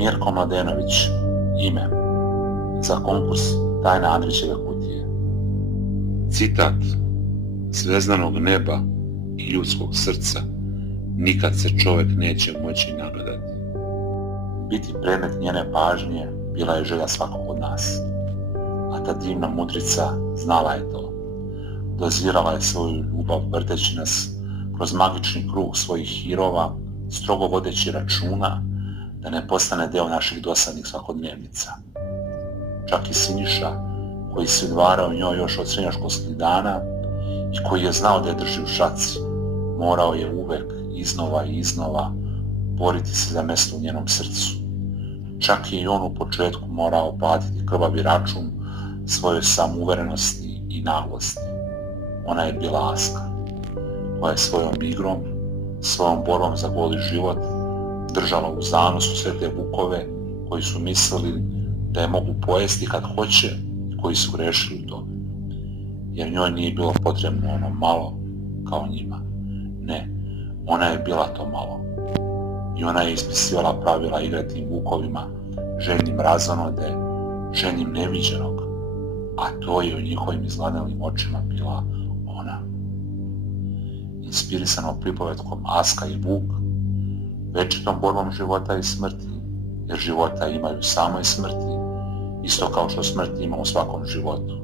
Mirko Mladenović, ime za konkurs Tajna Andrićeve kutije. Citat: zvezdanog neba i ljudskog srca nikad se čovjek neće moći nagledati. Biti predmet njene pažnje bila je želja svakog od nas, a ta divna mudrica znala je to. Dozirala je svoju ljubav vrteći nas kroz magični krug svojih hirova, strogo vodeći računa da ne postane deo naših dosadnih svakodnevnica. Čak i Siniša, koji se udvarao njoj još od srednjoškolskih dana i koji je znao da je drži u šaci, morao je uvek iznova i iznova boriti se za mjesto u njenom srcu. Čak je i on u početku morao platiti krvavi račun svojoj samouverenosti i naglosti. Ona je bila Aska, koja je svojom igrom, svojom borbom za goli život držala u zanosu sve te vukove koji su mislili da je mogu pojesti kad hoće i koji su grešili u tome. Jer njoj nije bilo potrebno ono malo kao njima. Ne, ona je bila to malo. I ona je ispisivala pravila igre tim vukovima, željnim razonode, željnim neviđenog, a to je u njihovim izgledanim očima bila ona. Inspirisano pripovetkom Aska i Vuk, večitom borbom života i smrti, jer života imaju samo i smrti, isto kao što smrt ima u svakom životu.